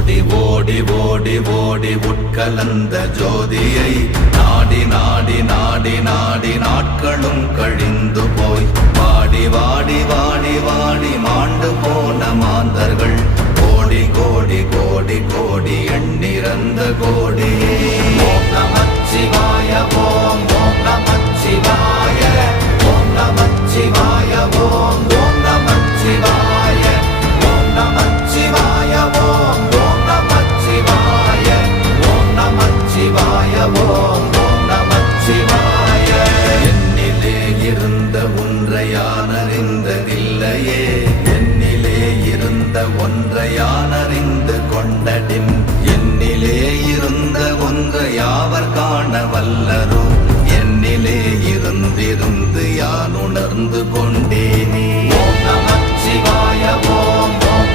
ஓடி ஓடி ஓடி ஓடி உட்கலந்த ஜோதியை நாடி நாடி நாடி நாடி நாட்களும் கழிந்து போய் வாடி வாடி வாடி வாடி மாண்டு போன மாந்தர்கள் கோடி கோடி கோடி கோடி எண்ணிறந்த கோடியே. ஓம் நமச்சிவாய ஓம் ஓம் நமச்சிவாய ஓம் நமச்சிவாய ஓம் ஓம் நமச்சிவாய ஓம் நமச்சிவாய ஓம் ஓம் நமச்சிவாய ஓம் நமச்சிவாய ஓம் ஓம் நமச்சிவாய. என்னிலே இருந்த ஒன்றை யான் அறிந்ததில்லையே, என்னிலே இருந்த ஒன்றை யான் அறிந்த